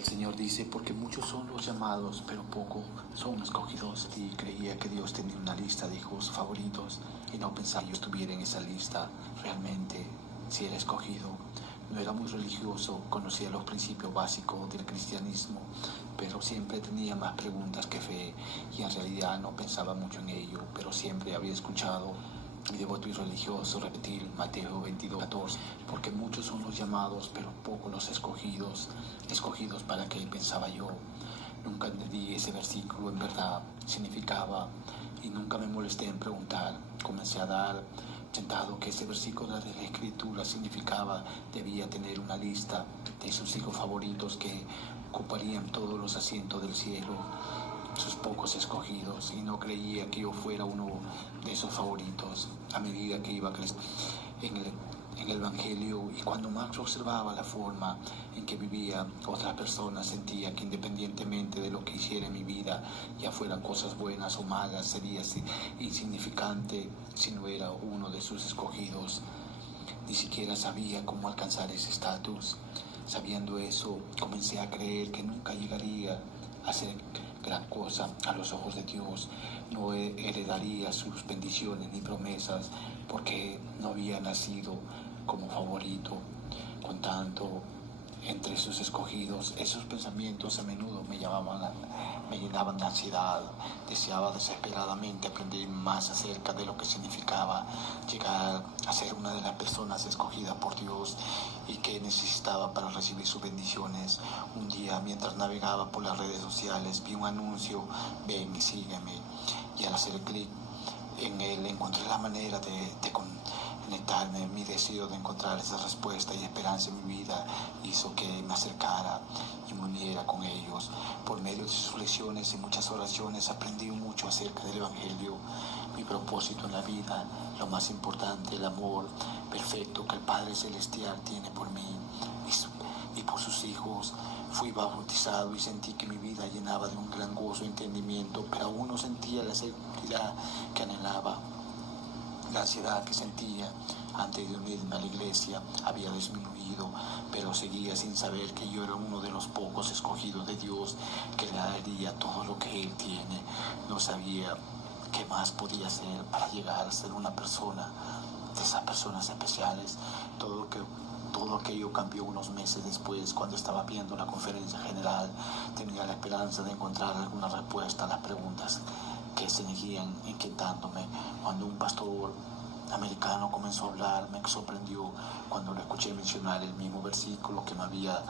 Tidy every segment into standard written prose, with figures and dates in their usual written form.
El Señor dice, porque muchos son los llamados, pero pocos son escogidos. Y creía que Dios tenía una lista de hijos favoritos y no pensaba que yo estuviera en esa lista. Realmente, si era escogido, no era muy religioso, conocía los principios básicos del cristianismo, pero siempre tenía más preguntas que fe y en realidad no pensaba mucho en ello, pero siempre había escuchado mi devoto y religioso repetir Mateo 22:14, porque muchos son los llamados, pero pocos los escogidos. ¿Escogidos para qué? Pensaba yo. Nunca entendí ese versículo en verdad significaba y nunca me molesté en preguntar. Comencé a dar sentado que ese versículo de la Escritura significaba debía tener una lista de sus hijos favoritos que ocuparían todos los asientos del cielo, sus pocos escogidos, y no creía que yo fuera uno de esos favoritos. A medida que iba creciendo en el Evangelio y cuando más observaba la forma en que vivía otras personas, sentía que independientemente de lo que hiciera en mi vida, ya fueran cosas buenas o malas, sería insignificante si no era uno de sus escogidos. Ni siquiera sabía cómo alcanzar ese estatus. Sabiendo eso, comencé a creer que nunca llegaría a ser gran cosa a los ojos de Dios. No heredaría sus bendiciones ni promesas porque no había nacido como favorito. Con tanto, entre sus escogidos, esos pensamientos a menudo me llenaban de ansiedad. Deseaba desesperadamente aprender más acerca de lo que significaba llegar a ser una de las personas escogidas por Dios y que necesitaba para recibir sus bendiciones. Un día, mientras navegaba por las redes sociales, vi un anuncio: ven y sígueme. Y al hacer clic en él encontré la manera de conectarme. Mi deseo de encontrar esa respuesta y esperanza en mi vida hizo que me acercara y me uniera con ellos. Por medio de sus lecciones y muchas oraciones aprendí mucho acerca del Evangelio, mi propósito en la vida, lo más importante, el amor perfecto que el Padre Celestial tiene por mí y por sus hijos. Fui bautizado y sentí que mi vida llenaba de un gran gozo y entendimiento, pero aún no sentía la seguridad que anhelaba. La ansiedad que sentía antes de unirme a la iglesia había disminuido, pero seguía sin saber que yo era uno de los pocos escogidos de Dios que le daría todo lo que Él tiene. No sabía qué más podía hacer para llegar a ser una persona de esas personas especiales. Todo aquello cambió unos meses después, cuando estaba viendo la conferencia general. Tenía la esperanza de encontrar alguna respuesta a las preguntas que seguían inquietándome. Cuando un pastor americano comenzó a hablar, me sorprendió cuando lo escuché mencionar el mismo versículo que me había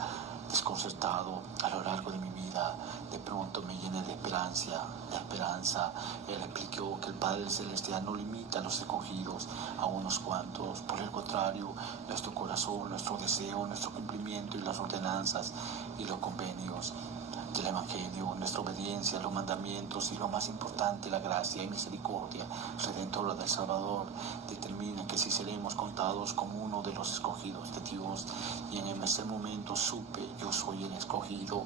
desconcertado a lo largo de mi vida. De pronto me llené de esperanza. Él explicó que el Padre Celestial no limita a los escogidos a unos cuantos. Por el contrario, nuestro corazón, nuestro deseo, nuestro cumplimiento y las ordenanzas y los convenios del Evangelio, nuestra obediencia a los mandamientos y lo más importante, la gracia y misericordia redentora del Salvador, determina que si seremos contados como uno de los escogidos de Dios. Y en ese momento supe: yo soy el escogido.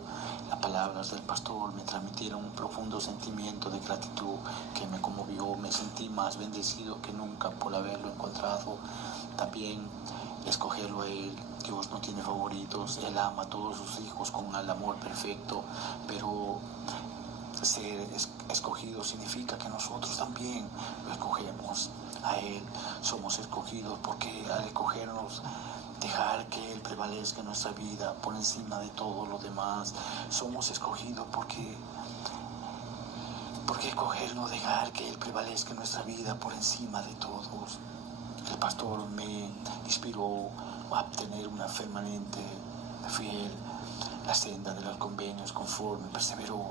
Las palabras del pastor me transmitieron un profundo sentimiento de gratitud que me conmovió. Me sentí más bendecido que nunca por haberlo encontrado. También escogerlo a Él. Dios no tiene favoritos, Él ama a todos sus hijos con el amor perfecto, pero ser escogido significa que nosotros también lo escogemos a Él. Somos escogidos porque al escogernos, dejar que Él prevalezca en nuestra vida por encima de todo lo demás. Somos escogidos porque escogernos, dejar que Él prevalezca en nuestra vida por encima de todos. El pastor me inspiró a obtener una permanente fiel, la senda de los convenios conforme perseveró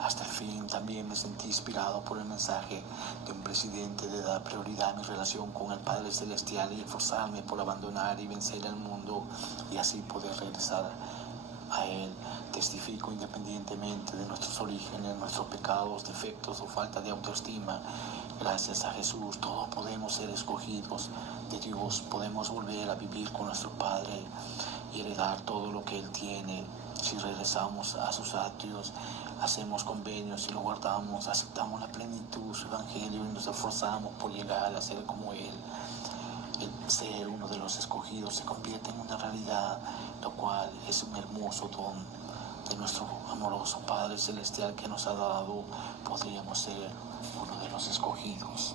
hasta el fin. También me sentí inspirado por el mensaje de un presidente de dar prioridad a mi relación con el Padre Celestial y esforzarme por abandonar y vencer al mundo y así poder regresar a Él. Testifico independientemente de nuestros orígenes, nuestros pecados, defectos o falta de autoestima. Gracias a Jesús todos podemos ser escogidos de Dios, podemos volver a vivir con nuestro Padre y heredar todo lo que Él tiene. Si regresamos a sus atrios, hacemos convenios y lo guardamos, aceptamos la plenitud, su evangelio y nos esforzamos por llegar a ser como Él. El ser uno de los escogidos se convierte en una realidad, lo cual es un hermoso don de nuestro amoroso Padre Celestial que nos ha dado, podríamos ser uno de los escogidos.